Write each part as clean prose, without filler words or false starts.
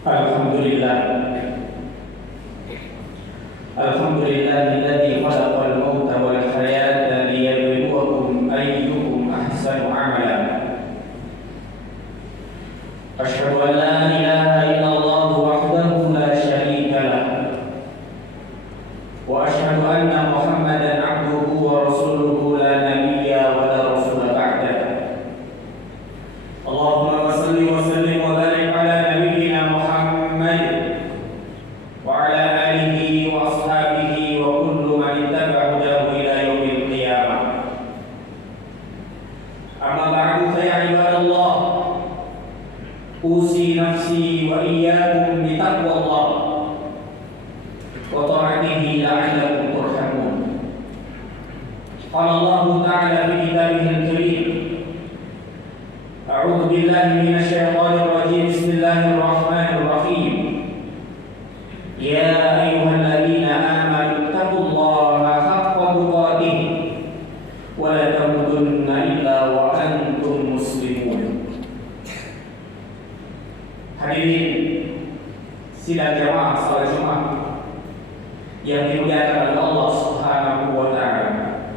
Alhamdulillah. Alhamdulillahilladzi khalaqal mauta wal hayata liyabluwakum ayyukum ahsanu amala. Asyhadu an la ilaha illallah wahdahu la syarika lah. Wa asyhadu anna Muhammadan abduhu wa rasuluhu la nabiyya wa la rasula ba'dah. Allahumma shalli wa sallim wa barik ala nabiyyina Muhammad wa ala alihi wa ashabihi wa kullu man ittaba'a hudahu ila yaumil qiyamah. Amma ba'du fa ya ibadallah, usi nafsi wa iyyakum bi taqwallah wa ta'atihi la'allakum turhamun. Qala Allah ta'ala fi kitabihil karim, a'udzu billahi minasy syaithanir rajim. Bismillahirrahmanir rahim. Ya ayyuhalladzina amanu taqullaha haqqa tuqatih wa la tamutunna illa wa antum muslimun. Hadirin sidang jamaah salat Jumat yang dimuliakan oleh Allah Subhanahu wa taala.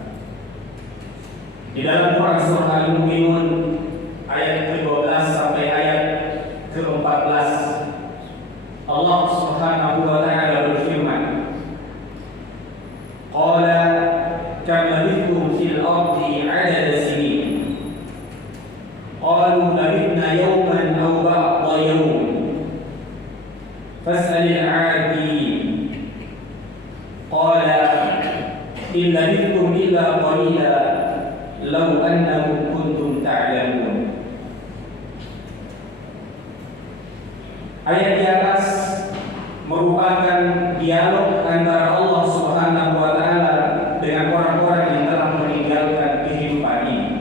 Di dalam Quran surah Al-Mu'minun ayat ke-12 sampai ayat ke-14, Allah Subhanahu wa taala berfirman, qala kam labithtum fil ardi 'adada sinin qalu labithna yawman aw ba'da yawm fas'alil 'adin qala in labithtum illa qalila law annakum kuntum ta'lamun. Ayat di atas merupakan dialog antara Allah Subhanahu wa taala dengan orang-orang yang telah meninggalkan kehidupan ini.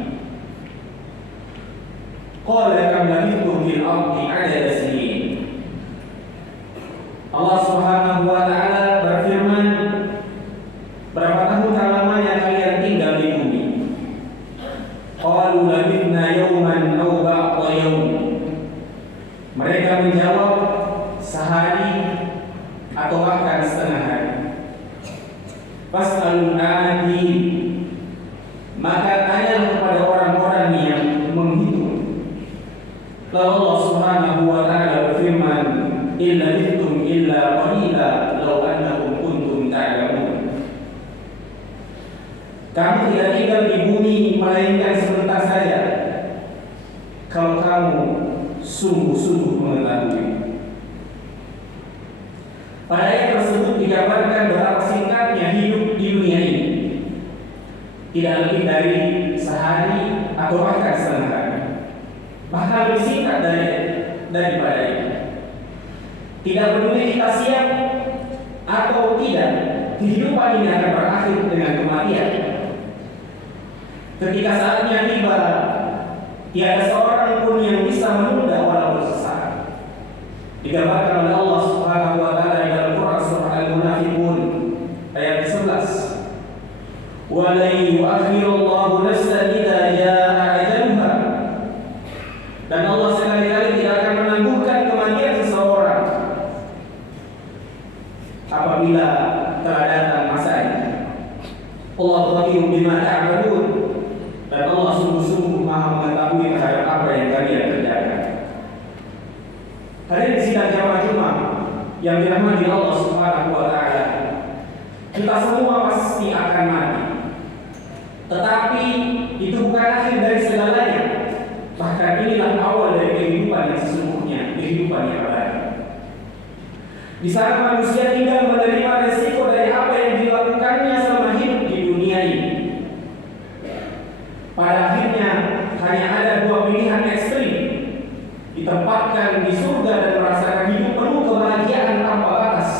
Qala kam labithtum fil ardi 'adada sinin. Allah Subhanahu wa taala berfirman, berapa tahun lamanya kalian tinggal di bumi? Qalu labithna yawman aw ba'da yawm. Mereka menjawab, sehari atau bahkan setengah hari. Fas'alul 'adin, maka tanyalah kepada orang-orang yang menghitung. Lalu Allah Subhanahu wa taala berfirman, illa labithtum illa qalila law annakum kuntum ta'lamun. Kamu tidak tinggal di bumi melainkan sebentar saja, kalau kamu sungguh-sungguh mengetahui. Pada ayat tersebut digambarkan betapa singkatnya hidup di dunia ini, tidak lebih dari sehari atau bahkan setengah hari, bahkan lebih singkat daripada itu. Tidak peduli kita siap atau tidak, kehidupan ini akan berakhir dengan kematian. Ketika saatnya tiba, tiada seorang pun yang bisa menunda walau sesaat. Digambarkan oleh Allah Subhanahu wa taala di dalam Quran surah Al-Munafiqun ayat 11. Wa la yu'akhirullahu nafsan idza jaa'a ajaluha. Dan Allah sekali-kali tidak akan menangguhkan kematian seseorang apabila telah datang masanya. Allah khabirun bima ta'malun. Dan Allah sungguh-sungguh Maha mengetahui terhadap apa yang kalian kerjakan. Hadirin sidang jamaah Jumat yang dirahmati Allah Subhanahu wa taala, kita semua pasti akan mati. Tetapi itu bukan akhir dari segalanya. Bahkan inilah awal dari kehidupan yang sesungguhnya, kehidupan yang abadi. Di sana manusia tinggal menerima resiko dari apa yang dilakukannya selama hidup di dunia ini. Pada akhirnya hanya ada dua pilihan ekstrim: ditempatkan di surga dan merasakan hidup penuh kebahagiaan tanpa batas,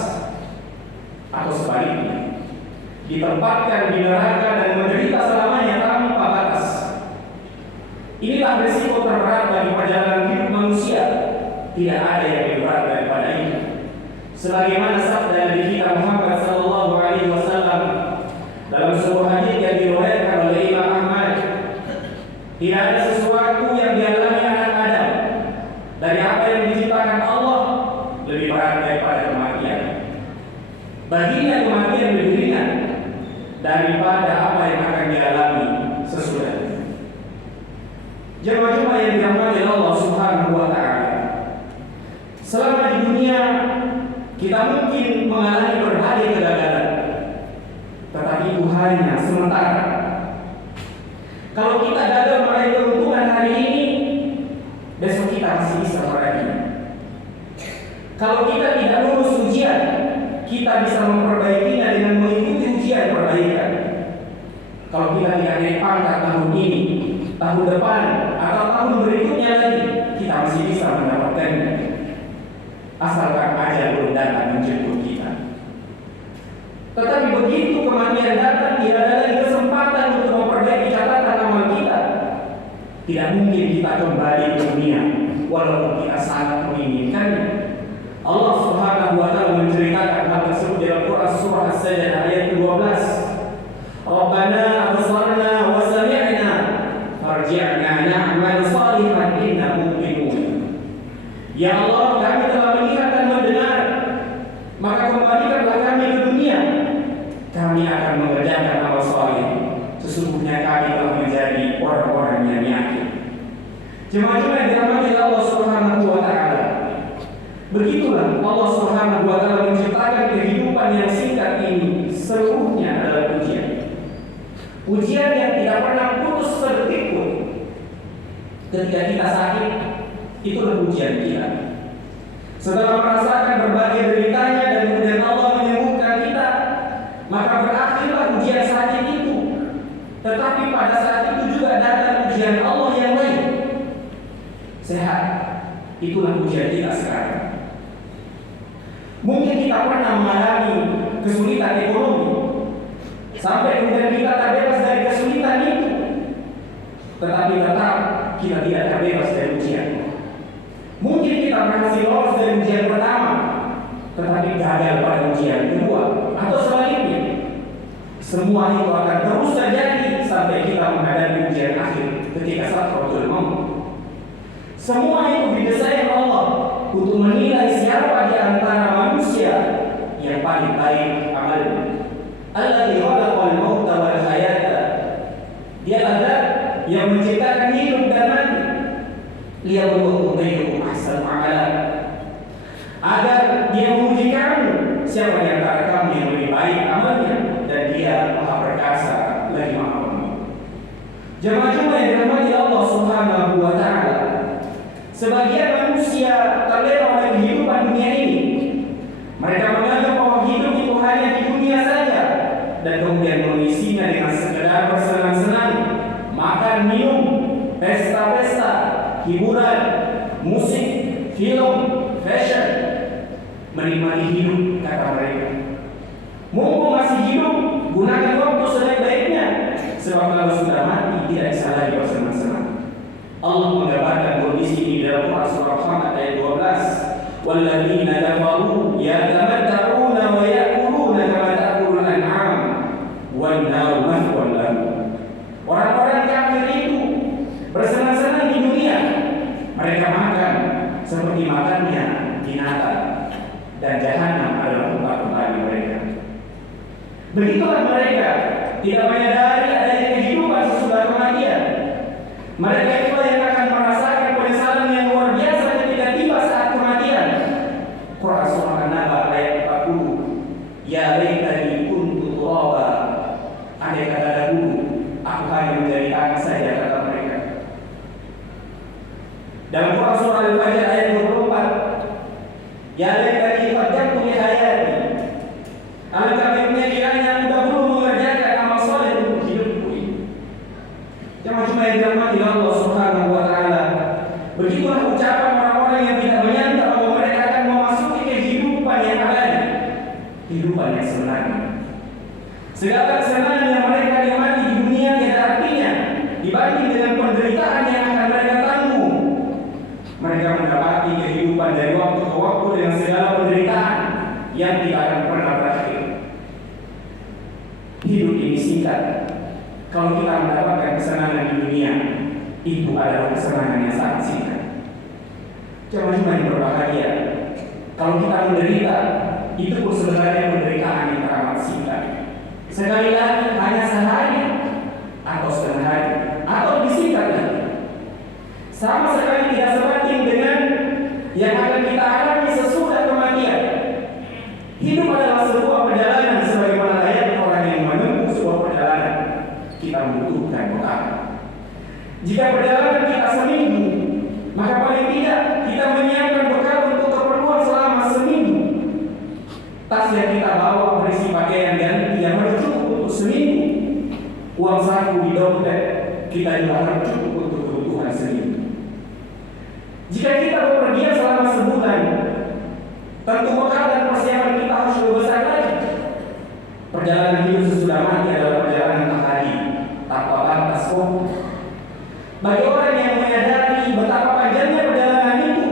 atau sebaliknya ditempatkan di neraka dan menderita selamanya tanpa batas. Inilah resiko terberat bagi perjalanan hidup manusia. Tidak ada yang lebih berat daripada ini. Sebagaimana sabda Nabi kita Muhammad sallallahu alaihi wasallam dalam sebuah hadis yang diriwayatkan oleh Imam Ahmad, tidak ada sesuatu yang dialami anak Adam dari apa yang diciptakan Allah Jemaah-jemaah yang dirahmati Allah Subhanahu wa taala. Selama di dunia kita mungkin mengalami berbagai kegagalan, tetapi itu hanya sementara. Kalau kita gagal meraih keuntungan hari ini, besok kita masih bisa meraih. Kalau kita tidak lulus ujian, kita bisa memperbaikinya dengan mengikuti ujian perbaikan. Kalau kita tidak naik pangkat tahun ini, tahun depan, atau tahun berikutnya lagi, kita masih bisa mendapatkannya. Asalkan ajal belum datang menjemput kita. Tetapi begitu kematian datang, tidak ada lagi kesempatan untuk memperbaiki catatan amal kita. Tidak mungkin kita kembali ke dunia, walaupun kita sangat menginginkannya. Allah Subhanahu wa taala menceritakan hal tersebut dalam Quran surah As-Sajdah ayat 12. Rabbana absarna wa sami'na farji'na na'mal salihan inna muqinun. Ya Allah, kami telah melihat dan mendengar, maka kembalikanlah kami ke dunia. Kami akan mengerjakan amal saleh. Sesungguhnya kami telah menjadi orang-orang yang yakin. Jemaah-jemaah yang dirahmati Allah Subhanahu wa taala. Begitulah Allah Subhanahu wa taala menciptakan kehidupan yang singkat ini seluruhnya adalah ujian. Ujian yang tidak pernah putus sedetik pun. Ketika kita sakit, itulah ujian kita. Setelah merasakan berbagai deritanya dan kemudian Allah menyembuhkan kita, maka berakhirlah ujian sakit itu. Tetapi pada saat itu juga datang ujian Allah yang lain. Sehat, itulah ujian kita sekarang. Mungkin kita pernah mengalami kesulitan ekonomi, sampai kemudian kita terbebas dari kesulitan itu. Tetapi tetap kita tidak terbebas dari ujian. Mungkin kita berhasil lolos dari ujian pertama, tetapi gagal pada ujian kedua, atau sebaliknya. Semua itu akan terus terjadi sampai kita menghadapi ujian akhir ketika sakratul maut. Semua itu didesain Allah untuk menilai siapa di antara manusia yang paling baik amalnya. Alladzi khalaqal mauta wal hayata. Dialah zat yang menciptakan hidup dan mati. Liyabluwakum ayyukum ahsanu amala. Agar dia menguji kamu siapa di antara kamu yang lebih baik amalnya, dan dia Maha Perkasa lagi Maha Penyayang. Jemaah-jemaah yang dirahmati Allah Subhanahu wa taala. Sebagian manusia terlena oleh kehidupan dunia ini. Mereka menganggap bahwa hidup itu hanya di dunia saja, dan kemudian mengisinya dengan sekedar bersenang-senang, makan, minum, pesta-pesta, hiburan, musik, film, fashion. Menikmati hidup, kata mereka. Mumpung masih hidup, gunakan waktu sebaik-baiknya, sebab kalau sudah mati tidak bisa lagi bersenang-senang. Allah menggambarkan kondisi ini dalam Quran surah Muhammad ayat 12. Walladzina kafaru yatamatta'una wa ya'kuluna kama ta'kulul an'am wan naru mathwan lahum. Orang-orang kafir itu bersenang-senang di dunia. Mereka makan seperti makannya binatang, dan jahanam adalah tempat kembali mereka. Begitulah mereka tidak menyadari adanya kehidupan sesudah kematian. Mereka itulah yang akan merasakan penyesalan yang luar biasa ketika tiba saat kematian. Quran surah An-Naba ayat 40. Ya laitani kuntu turaba. Andai kata dahulu aku hanya menjadi tanah saja, kata mereka. Dalam Quran surah Al-Fajr ayat 24. Ya laitani qaddamtu li hayati. Alangkah baiknya kiranya aku dahulu mengerjakan amal saleh untuk hidupku ini. Jemaah-jemaah yang dirahmati Allah Subhanahu wa taala. Begitulah ucapan orang-orang yang tidak menyangka bahwa mereka akan memasuki kehidupan yang abadi, kehidupan yang sebenarnya. Segala kesenangan yang mereka nikmati di dunia tidak ada artinya dibanding dengan penderitaan yang akan mereka tanggung. Mereka mendapati kehidupan dari waktu ke waktu dengan segala penderitaan yang tidak akan pernah berakhir. Hidup ini singkat. Kalau kita mendapatkan kesenangan di dunia, itu adalah kesenangan yang sangat singkat. Jangan cuma yang berbahagia. Kalau kita menderita, itu pun sebenarnya penderitaan yang teramat singkat. Sekali lagi hanya sehari atau setengah hari atau lebih singkat lagi. sama sekali tidak sebanding dengan yang akan kita alami sesudah kematian. Hidup adalah sebuah perjalanan, sebagaimana layaknya orang yang menempuh sebuah perjalanan. Kita membutuhkan bekal. Jika perjalanan kita seminggu, maka paling tidak kita menyiapkan bekal untuk keperluan selama seminggu. Tas yang kita bawa berisi pakaian ganti yang harus cukup untuk seminggu. Uang saku di dompet kita juga harus cukup untuk kebutuhan seminggu. Jika kita bepergian selama sebulan, tentu bekal dan persiapan kita harus lebih besar lagi. Perjalanan hidup sesudah mati adalah perjalanan tak lagi tanpa batas waktu. Bagi orang yang menyadari betapa panjangnya perjalanan itu,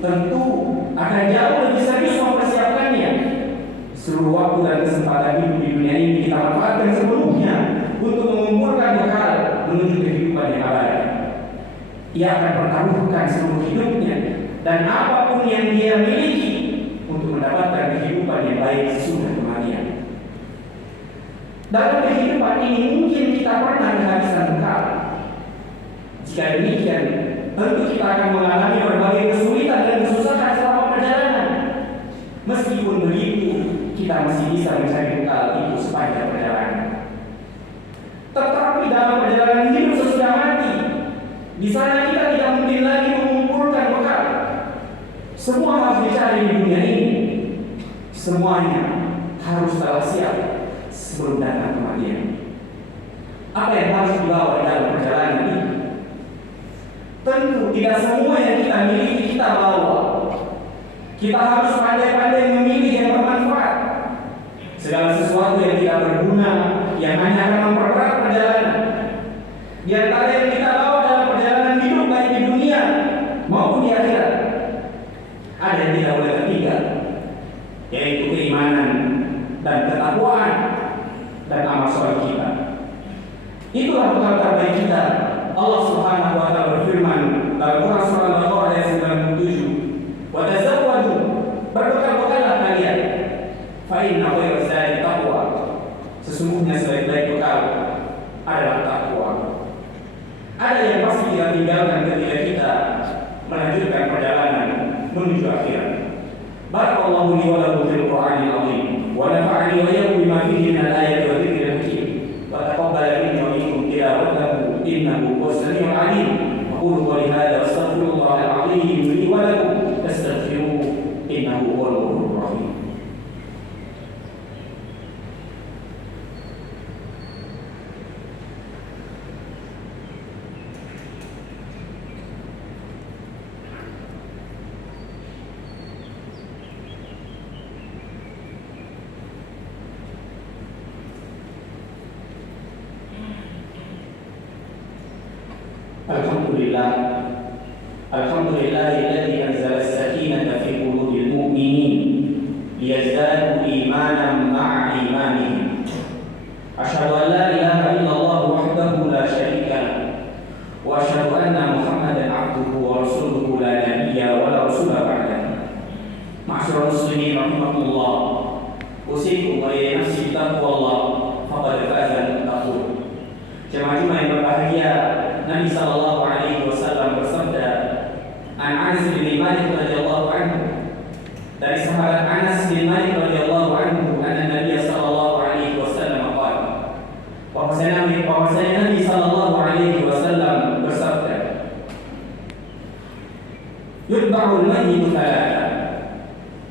tentu akan jauh lebih serius mempersiapkannya. Seluruh waktu dan kesempatan hidup di dunia ini kita manfaatkan sepenuhnya untuk mengumpulkan bekal menuju kehidupan yang abadi. Ia akan pertaruhkan seluruh hidupnya dan apapun yang dia miliki untuk mendapatkan kehidupan yang baik sesudah kematian. Dalam kehidupan ini mungkin kita pernah kehabisan bekal. Jika demikian, tentu kita akan mengalami berbagai kesulitan dan kesusahan selama perjalanan. Meskipun begitu, kita masih bisa mencari bekal itu sepanjang perjalanan. Tetapi dalam perjalanan hidup sesudah mati, di sana kita tidak mungkin lagi mengumpulkan bekal. Semua harus dicari di dunia ini. Semuanya harus telah siap sebelum datang kematian. Apa yang harus dibawa dalam perjalanan ini? Tentu tidak semua yang kita miliki kita bawa. Kita harus pandai-pandai memilih yang bermanfaat. Segala sesuatu yang tidak berguna, yang hanya akan memperberat perjalanan. Di antara yang kita bawa dalam perjalanan hidup baik di dunia maupun di akhirat, ada yang tidak boleh tertinggal, yaitu keimanan dan ketakwaan dan amal soleh kita. Itulah bekal terbaik kita. Allah Subhanahu wa taala berfirman dalam Quran surah Al-Baqarah ayat 97, "Wa tazawwadu, berbekal-bekallah kalian. Fa inna khairaz zadi taqwa." Sesungguhnya sebaik-baik bekal adalah takwa. Ada yang pasti kita tinggalkan ketika kita melanjutkan perjalanan menuju akhirat. Barakallahu li wa lakum fil Qur'anil 'azim wa nafa'ani wa iyyakum bima fihi min al-ayati wa dzikril hakim. Wa taqabbal minni wa minkum tilawatahu innahu huwas samiul 'alim. Aqulu qawli hadha wa astaghfirullahal 'azim li wa lakum fastaghfiruhu innahu huwal ghafurur rahim. Alhamdulillahilladzi anzala as-sakinata fi qulubil mu'minin liyazdadu imanan ma'a imanihim. Asyhadu an la ilaha illallah wahdahu la syarika lah wa asyhadu anna Muhammadan 'abduhu wa rasuluhu la nabiyya wa la rasula ba'dahu. Ma'asyiral muslimin rahimakumullah. Usikum wa nafsi taqwallah faqad faza al-muttaqun. Jemaah yang berbahagia, Nabi sallallahu alaihi wasallam bersabda, An Anas bin Malik radhiyallahu anhu, dari sahabat Anas bin Malik radhiyallahu anhu, anna Nabi sallallahu alaihi wasallam qala, bahwasanya Nabi sallallahu alaihi wasallam bersabda, yutba'ul mayyitu thalatha,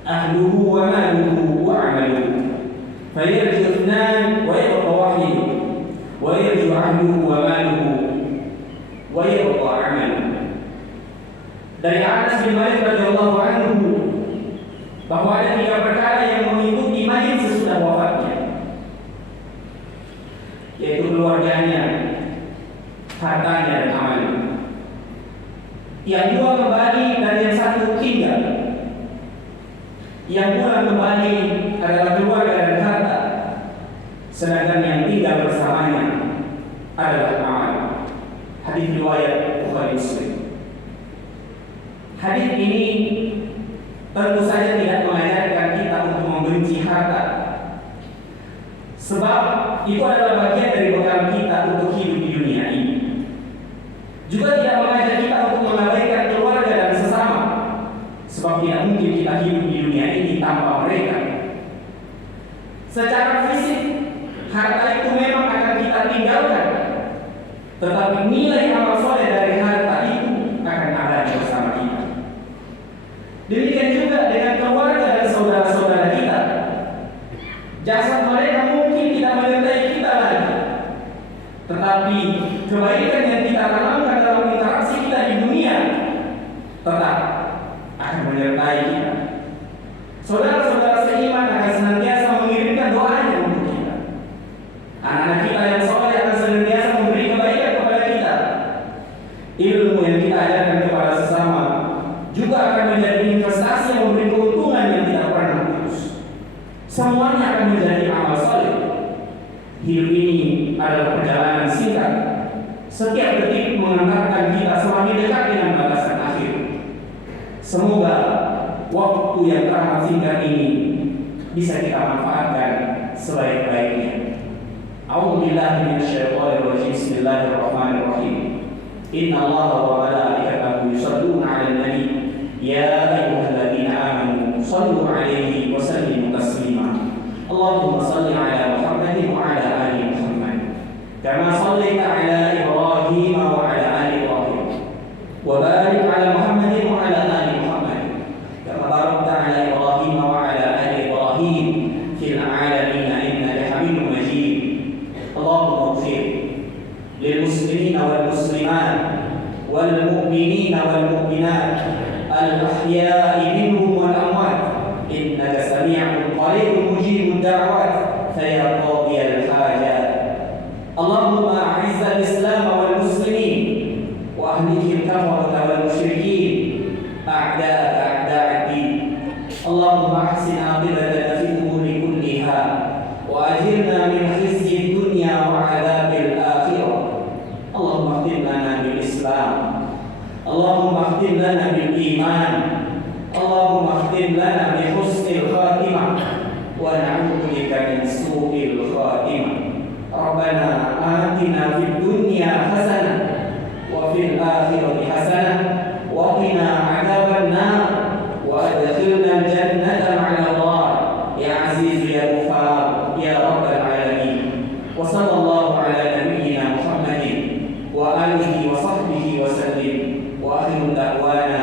ahluhu wa maluhu wa 'amaluhu, fayarji'u ithnan wa yabqa wahid, wa yarji'u ahluhu wa maluhu wa yabqa 'amaluhu. Dari Anas bin Malik radhiyallahu anhu bahwa ada 3 perkara yang mengikuti mayit sesudah wafatnya, yaitu keluarganya, hartanya dan amalnya. Yang 2 kembali dan yang 1 tinggal. Yang pulang kembali adalah keluarga dan harta, sedangkan yang tinggal bersamanya adalah amal. Hadis riwayat Bukhari Muslim. Hadis ini tentu saja tidak mengajarkan kita untuk membenci harta, sebab itu adalah bagian dari bekal kita untuk hidup di dunia ini. Juga tidak mengajak kita untuk kita hidup di dunia ini tanpa mereka. Secara fisik, harta itu memang akan kita tinggalkan, tetapi nilai amal soleh dari harta itu akan ada bersama kita. Demikian juga dengan keluarga dan saudara-saudara kita. Jasad mereka mungkin tidak menyertai kita lagi, tetapi kebaikan yang kita tanamkan dalam interaksi kita di dunia tetap akan menyertai kita. Saudara-saudara seiman akan senantiasa mengirimkan doanya untuk kita. Anak-anak kita yang soleh akan senantiasa memberi kebaikan kepada kita. Ilmu yang kita ajarkan kepada sesama juga akan menjadi investasi yang memberi keuntungan yang tidak pernah putus. Semuanya akan menjadi amal soleh. Hidup ini adalah perjalanan singkat. Setiap detik mengantarkan kita semakin dekat dengan batasan akhir. Semoga waktu yang teramat singkat ini bisa kita manfaatkan sebaik-baiknya. A'udzubillahi minasyaitonir rajim. Bismillahirrahmanirrahim. Innallaha wa malaikatahu yusholluna 'alan nabi. Ya ayyuhalladzina amanu shallu 'alaihi wa sallimu taslima. Allahumma shalli 'ala Muhammadin wa 'ala ali Muhammad. Kama shallaita 'ala Ibrahim wa 'ala ali Ibrahim. Wa barik 'ala Muhammadin wa 'ala ali Muhammad. Kama barakta 'ala Ibrahim wa 'ala ali Ibrahim fil 'alamin innaka Hamidum Majid. Allahumma ighfir lil muslimina wal muslimat wal mu'minina wal mu'minat al-ahya'i minhum wal amwat innaka sami'un qaribun mujibud da'wat ya qadiyal hajat. Allahumma a'izzal islam wal muslimin wa ahlihil kafarata wal musyrikin a'da'aka a'da'ad-din. Allahumma ahsin 'aqibatana fi umuri kulliha wa ajirna min khizyid dunya wa 'adzabil akhirah. Allahumma khtim lana bil islam, Allahumma khtim lana bil iman, Allahumma khtim lana bi husnil khatimah wa na'udzu bika min su'il khatimah. Rabbana atina fid dunya hasanah wa fil akhirati hasanah wa qina 'adzaban nar wa adkhilna al-jannata ma'al abrar ya aziz ya ghafar ya rabbal alamin. Wa sallallahu ala nabiyyina Muhammadin wa alihi wa sahbihi wa sallim wa akhiru da'wana